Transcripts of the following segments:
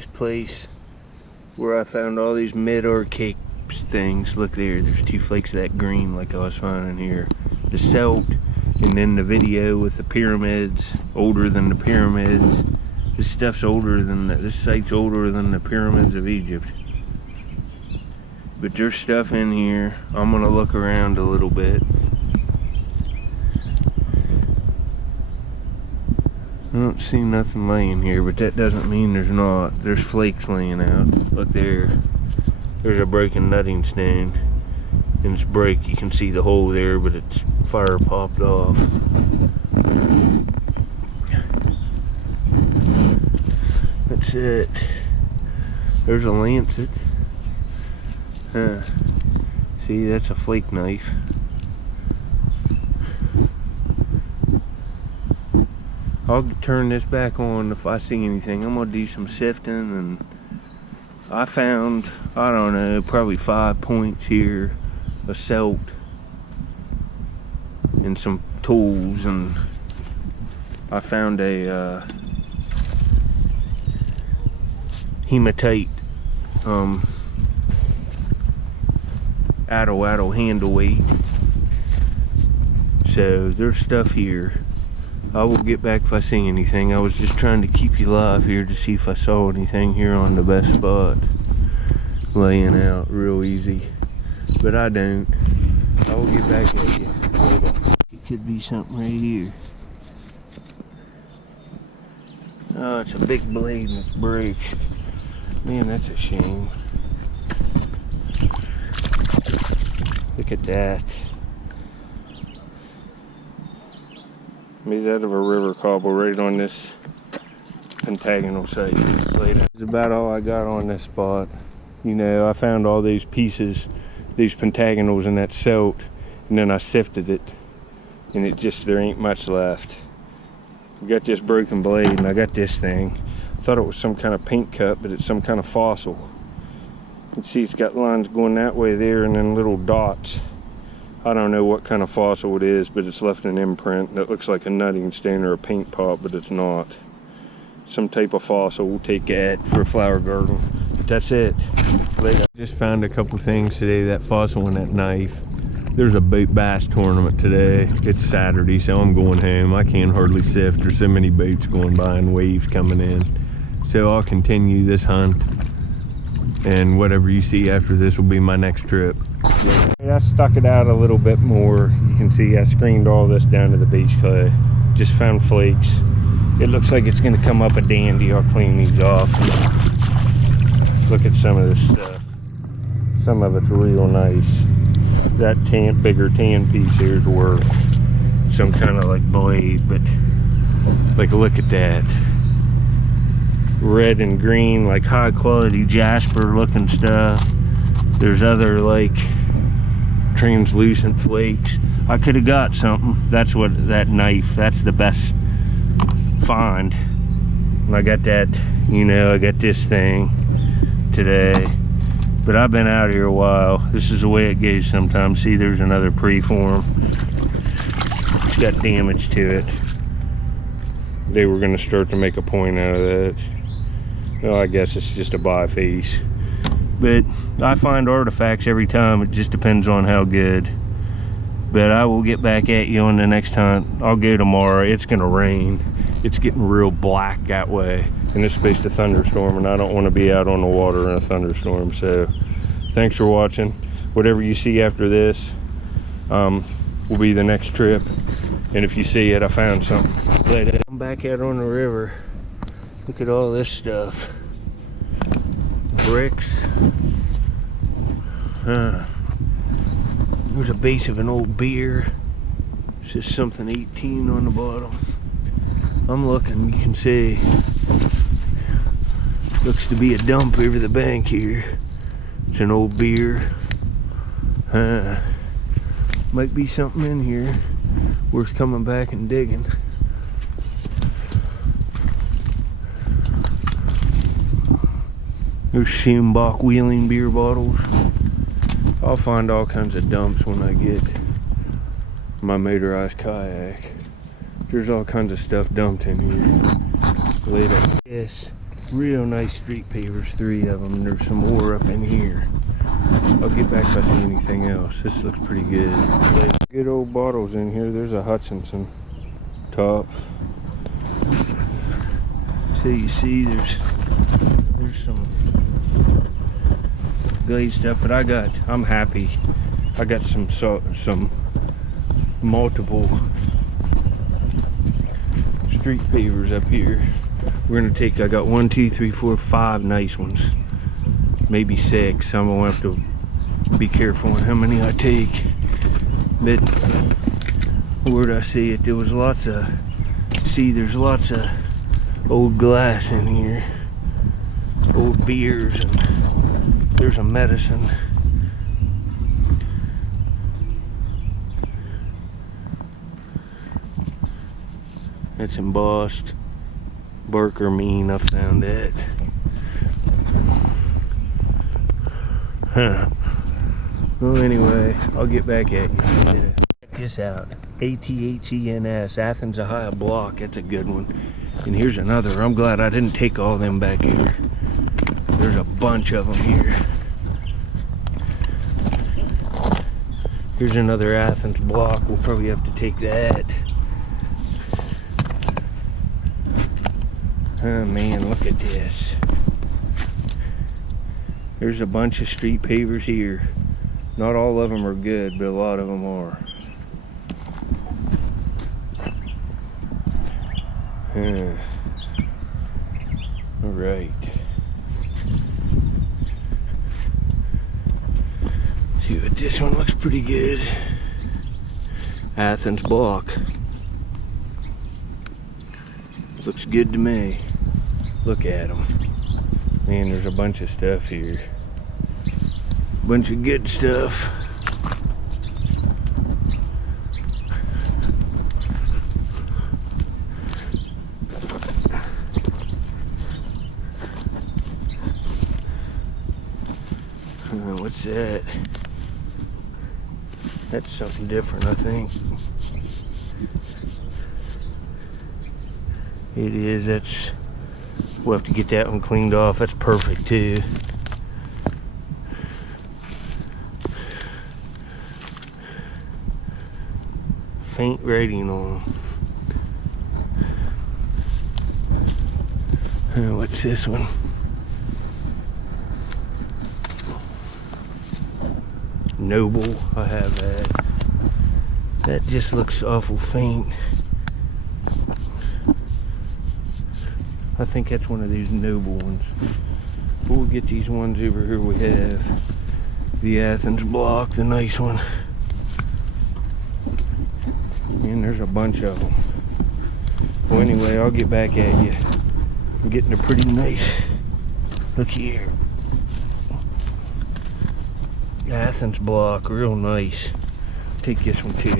this place where I found all these mid-arcade things. Look there's 2 flakes of that green like I was finding here. The silt, and then the video with the pyramids, older than the pyramids. This stuff's older than this site's older than the pyramids of Egypt. But there's stuff in here. I'm gonna look around a little bit. I don't see nothing laying here, but that doesn't mean there's not. There's flakes laying out. Look there. There's a broken nutting stone. And it's break. You can see the hole there, but it's fire popped off. That's it. There's a lancet. See, that's a flake knife. I'll turn this back on if I see anything. I'm gonna do some sifting, and I found, I don't know, probably 5 points here of silt and some tools, and I found a hematite addle handle weight. So there's stuff here. I will get back if I see anything. I was just trying to keep you live here to see if I saw anything here on the best spot. Laying out real easy. But I don't. I will get back at you. It could be something right here. Oh, it's a big blade and it's break. Man, that's a shame. Look at that. Made out of a river cobble right on this pentagonal site. That's about all I got on this spot. You know, I found all these pieces, these pentagonals in that silt, and then I sifted it, and it just, there ain't much left. I got this broken blade, and I got this thing. I thought it was some kind of paint cut, but it's some kind of fossil. You can see it's got lines going that way there, and then little dots. I don't know what kind of fossil it is, but it's left an imprint that looks like a nutting stone or a paint pot, but it's not. Some type of fossil. We'll take that for a flower garden. But that's it. Later. Just found a couple things today. That fossil and that knife. There's a boat bass tournament today. It's Saturday, so I'm going home. I can't hardly sift. There's so many boats going by and waves coming in. So I'll continue this hunt. And whatever you see after this will be my next trip. I stuck it out a little bit more. You can see I screened all this down to the beach clay. Just found flakes. It looks like it's going to come up a dandy. I'll clean these off. Look at some of this stuff. Some of it's real nice. That bigger tan piece here is worth some kind of like blade, but like look at that. Red and green, like high quality jasper looking stuff. There's other like translucent flakes. I could have got something. That's what that knife, that's the best find. And I got that, you know, I got this thing today. But I've been out here a while. This is the way it goes sometimes. See, there's another preform. It's got damage to it. They were going to start to make a point out of that. Well, I guess it's just a biface. But I find artifacts every time. It just depends on how good. But I will get back at you on the next hunt. I'll go tomorrow. It's going to rain. It's getting real black that way. And it's supposed to thunderstorm, and I don't want to be out on the water in a thunderstorm. So thanks for watching. Whatever you see after this will be the next trip. And if you see it, I found something. Later. I'm back out on the river. Look at all this stuff. Bricks. There's a base of an old beer. It's just something 18 on the bottom. I'm looking, you can see. Looks to be a dump over the bank here. It's an old beer. Might be something in here worth coming back and digging. There's Schambach wheeling beer bottles. I'll find all kinds of dumps when I get my motorized kayak. There's all kinds of stuff dumped in here. Later. Yes. Real nice street pavers, 3 of them. There's some more up in here. I'll get back if I see anything else. This looks pretty good. Good old bottles in here. There's a Hutchinson top. So you see there's some glazed stuff, but I'm happy. I got some multiple street pavers up here. We're gonna take, I got 1, 2, 3, 4, 5 nice ones. Maybe 6. I'm gonna have to be careful on how many I take. But where'd I see it? There was lots of, there's lots of old glass in here. Old beers, and there's a medicine. It's embossed. Barker mean, I found that. Huh. Well, anyway, I'll get back at you. Check this out. ATHENS, Athens, Ohio block. That's a good one. And here's another. I'm glad I didn't take all them back here. There's a bunch of them here. Here's another Athens block. We'll probably have to take that. Oh man, look at this. There's a bunch of street pavers here. Not all of them are good, but a lot of them are. All right. See what this one looks pretty good. Athens block. Looks good to me. Look at them. Man, there's a bunch of stuff here. Bunch of good stuff. What's that? That's something different, I think. It is. That's. We'll have to get that one cleaned off. That's perfect too. Faint writing on them. What's this one? Noble. I have that. That just looks awful faint. I think that's one of these Noble ones. We'll get these ones over here. We have the Athens block, the nice one. And there's a bunch of them. Well, anyway, I'll get back at you. I'm getting a pretty nice, look here. Athens block, real nice. Take this one too.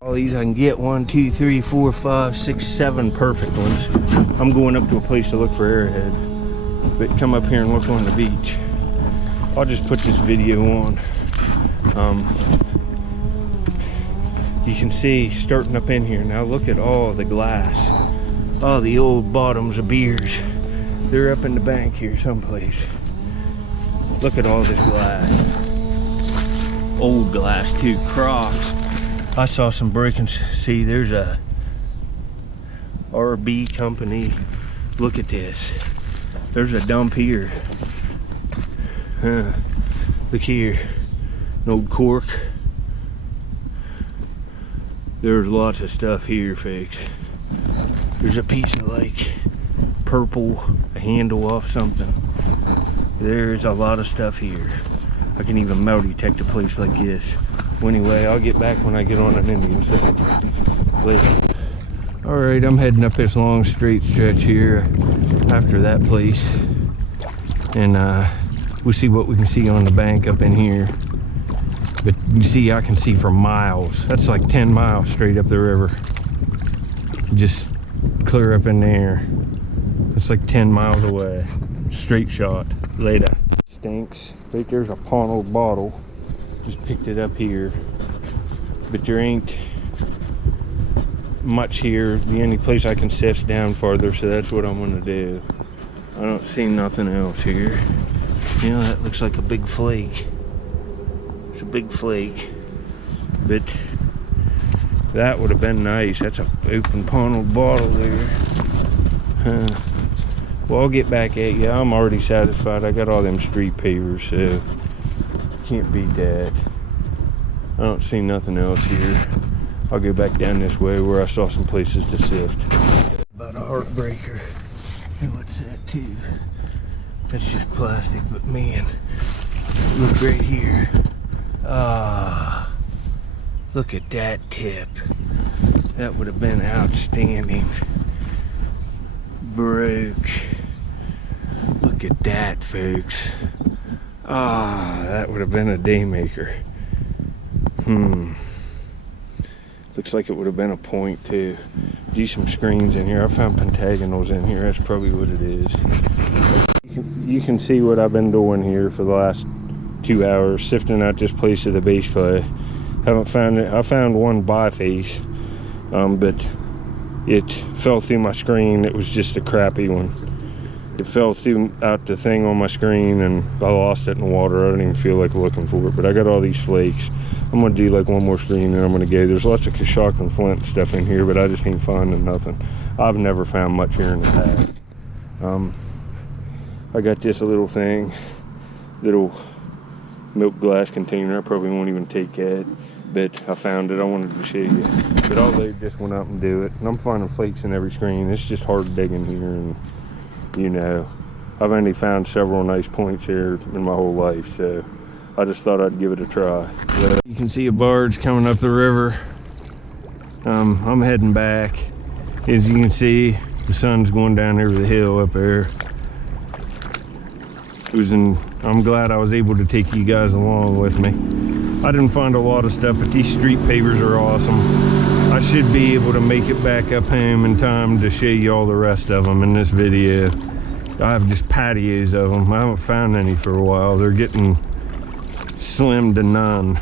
All these I can get, 1, 2, 3, 4, 5, 6, 7 perfect ones. I'm going up to a place to look for arrowhead, but come up here and look on the beach. I'll just put this video on. You can see starting up in here. Now look at all the glass. All the old bottoms of beers. They're up in the bank here someplace. Look at all this glass. Old glass too, Crocs. I saw some break-ins. See, there's a RB company. Look at this. There's a dump here. Look here. An old cork. There's lots of stuff here, folks. There's a piece of like purple, a handle off something. There's a lot of stuff here. I can even metal detect a place like this. Well, anyway, I'll get back when I get on an Indian side. Later. Alright, I'm heading up this long straight stretch here after that place. And we'll see what we can see on the bank up in here. But you see, I can see for miles. That's like 10 miles straight up the river. Just clear up in there. It's like 10 miles away. Straight shot. Later. Stinks. Right there's a pawn old bottle. Just picked it up here. But there ain't much here. The only place I can sift down farther, so that's what I'm gonna do. I don't see nothing else here. You know, that looks like a big flake. It's a big flake. But that would have been nice. That's an open funneled bottle there. Well, I'll get back at you. I'm already satisfied. I got all them street pavers, so can't beat that. I don't see nothing else here. I'll go back down this way where I saw some places to sift. About a heartbreaker. And what's that too? That's just plastic, but man, look right here. Ah, look at that tip. That would have been outstanding. Broke. Look at that, folks. Ah, that would have been a day maker. Looks like it would have been a point too. Decent screens in here. I found pentagonals in here. That's probably what it is. You can see what I've been doing here for the last 2 hours, sifting out this place of the base clay. Haven't found it. I found one biface, but it fell through my screen. It was just a crappy one. It fell through out the thing on my screen and I lost it in the water. I don't even feel like looking for it, but I got all these flakes. I'm gonna do like one more screen and I'm gonna go. There's lots of Kashak and Flint stuff in here, but I just ain't finding nothing. I've never found much here in the past. I got this little thing, little milk glass container. I probably won't even take that, but I found it. I wanted to show you. But I'll load this one up and do it. And I'm finding flakes in every screen. It's just hard digging here, and you know, I've only found several nice points here in my whole life, so I just thought I'd give it a try. You can see a barge coming up the river. I'm heading back. As you can see, the sun's going down over the hill up there. I'm glad I was able to take you guys along with me. I didn't find a lot of stuff, but these street pavers are awesome. I should be able to make it back up home in time to show you all the rest of them in this video. I have just patios of them. I haven't found any for a while. They're getting slim to none.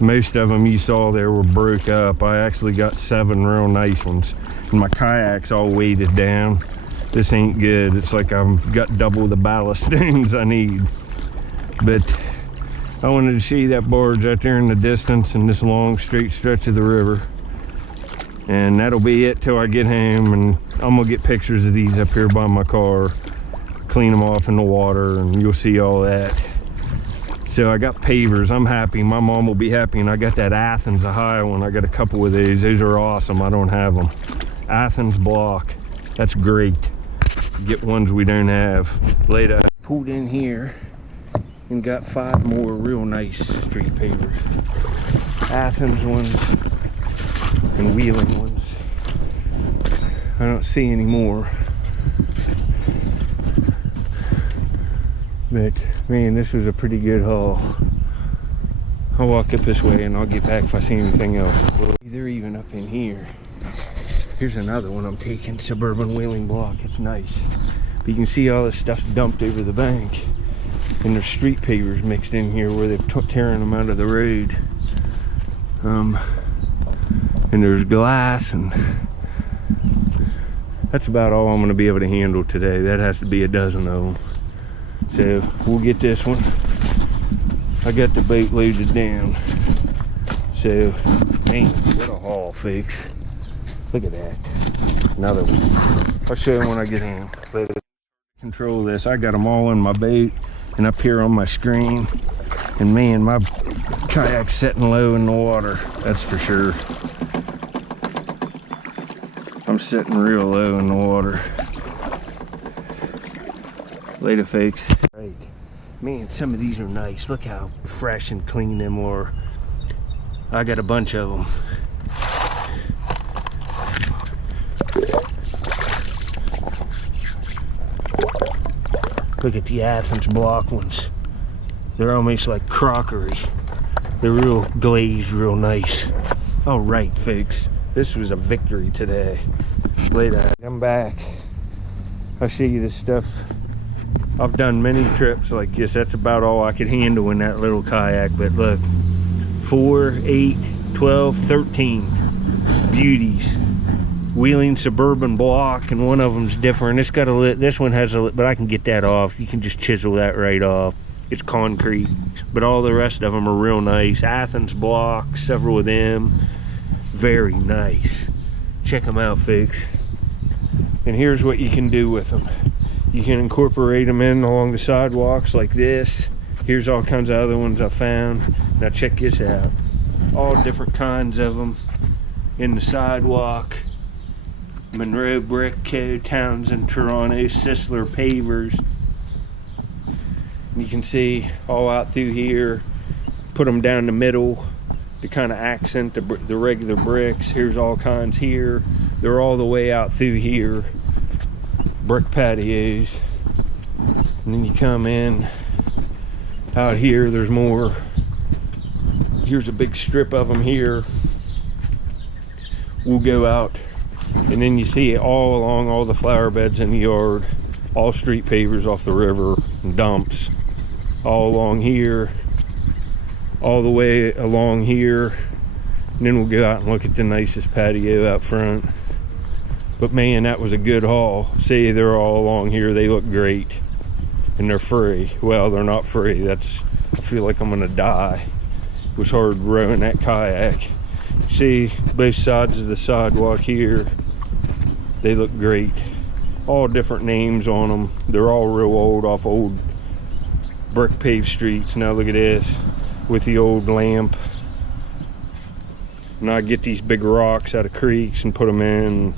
Most of them you saw there were broke up. I actually got 7 real nice ones. And my kayak's all weighted down. This ain't good. It's like I've got double the ballast stones I need. But I wanted to show you that barge out there in the distance and this long straight stretch of the river. And that'll be it till I get home, and I'm gonna get pictures of these up here by my car, clean them off in the water, and you'll see all that. So I got pavers. I'm happy. My mom will be happy. And I got that Athens, a high one. I got a couple of these. Those are awesome. I don't have them. Athens block. That's great. Get ones we don't have. Later. Pulled in here and got 5 more real nice street pavers. Athens ones and Wheeling ones. I don't see any more. But man, this was a pretty good haul. I'll walk up this way and I'll get back if I see anything else. They're even up in here. Here's another one I'm taking, suburban wheeling block. It's nice. But you can see all this stuff's dumped over the bank. And there's street pavers mixed in here where they've tearing them out of the road. And there's glass, and that's about all I'm gonna be able to handle today. That has to be a dozen of them. So we'll get this one. I got the boat loaded down. So, man, what a haul, folks. Look at that. Another one. I'll show you when I get in. Later. Control this. I got them all in my boat and up here on my screen. And man, my kayak's setting low in the water. That's for sure. I'm sitting real low in the water. Later, folks. Right. Man, some of these are nice. Look how fresh and clean them are. I got a bunch of them. Look at the Athens block ones. They're almost like crockery. They're real glazed, real nice. All right, folks. This was a victory today. Later. I'm back. I'll show you this stuff. I've done many trips like this. That's about all I could handle in that little kayak. But look, 4, 8, 12, 13 beauties. Wheeling Suburban block, and one of them's different. It's got a lid. This one has a lid, but I can get that off. You can just chisel that right off. It's concrete, but all the rest of them are real nice. Athens block, several of them, very nice. Check them out, folks. And here's what you can do with them. You can incorporate them in along the sidewalks like this. Here's all kinds of other ones I found. Now check this out. All different kinds of them in the sidewalk. Monroe Brick Co., Townsend, Toronto, Sisler, Pavers. You can see all out through here. Put them down the middle to kind of accent the regular bricks. Here's all kinds here. They're all the way out through here. Brick patios. And then you come in out here, there's more. Here's a big strip of them here. We'll go out, and then you see it all along all the flower beds in the yard, all street pavers off the river and dumps, all along here, all the way along here. And then we'll go out and look at the nicest patio out front. But man, that was a good haul. See, they're all along here. They look great, and they're free. Well, they're not free. I feel like I'm gonna die. It was hard rowing that kayak. See, both sides of the sidewalk here, they look great. All different names on them. They're all real old, off old brick paved streets. Now look at this with the old lamp. And I get these big rocks out of creeks and put them in.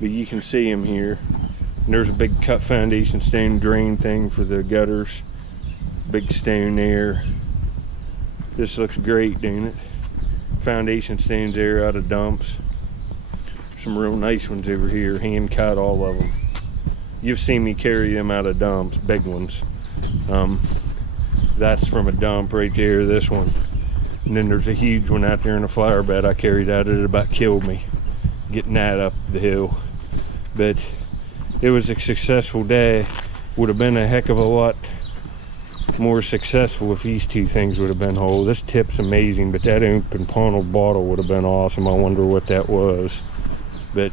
But you can see them here. And there's a big cut foundation stone drain thing for the gutters. Big stone there. This looks great, doesn't it? Foundation stones there out of dumps. Some real nice ones over here, hand cut, all of them. You've seen me carry them out of dumps, big ones. That's from a dump right there, this one. And then there's a huge one out there in a flower bed I carried out. It about killed me getting that up the hill. But it was a successful day. Would have been a heck of a lot more successful if these two things would have been whole. This tip's amazing, but that open funnel bottle would have been awesome. I wonder what that was. But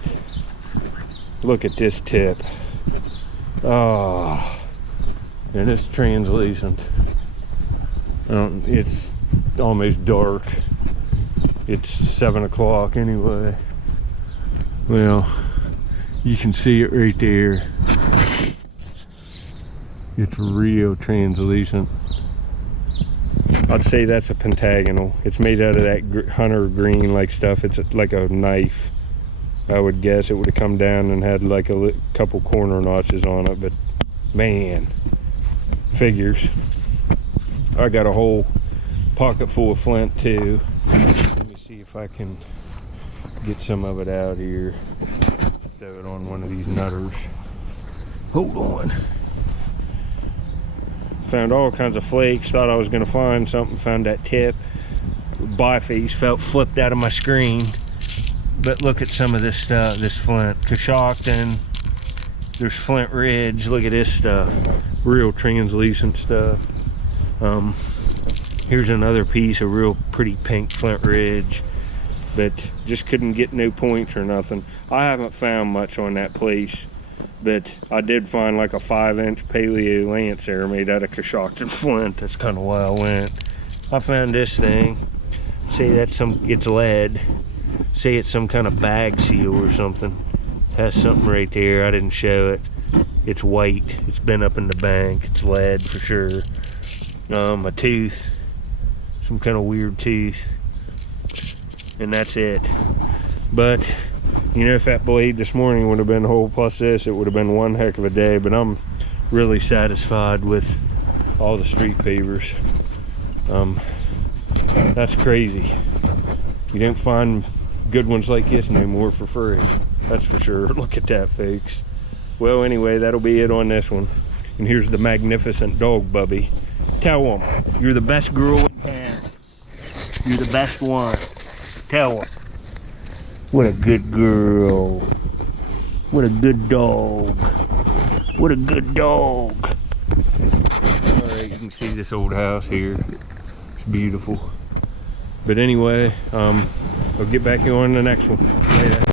look at this tip. Oh, and it's translucent. It's almost dark. It's 7 o'clock anyway. Well, you can see it right there. It's real translucent. I'd say that's a pentagonal. It's made out of that hunter green like stuff. It's like a knife. I would guess it would have come down and had like a couple corner notches on it, but man, figures. I got a whole pocket full of flint too. Let me see if I can get some of it out here. Throw it on one of these nutters. Hold on. Found all kinds of flakes. Thought I was going to find something. Found that tip. Biface flipped out of my screen. But look at some of this stuff. This flint. Coshocton. There's Flint Ridge. Look at this stuff. Real translucent stuff. Here's another piece of real pretty pink Flint Ridge. But just couldn't get no points or nothing. I haven't found much on that place. But I did find like a 5-inch paleo lance there made out of Coshocton flint. That's kind of why I went. I found this thing. Say that's it's lead. Say it's some kind of bag seal or something. Has something right there. I didn't show it. It's white. It's been up in the bank. It's lead for sure. A tooth. Some kind of weird tooth. And that's it. But you know, if that blade this morning would have been whole plus this, it would have been one heck of a day. But I'm really satisfied with all the street pavers. That's crazy. You don't find good ones like this no more for free. That's for sure. Look at that, folks. Well, anyway, that'll be it on this one. And here's the magnificent dog, Bubby. Tell him you're the best girl in town. You're the best one. Tell him. What a good girl. What a good dog. What a good dog. Alright, you can see this old house here. It's beautiful. But anyway, I'll get back on the next one. Later.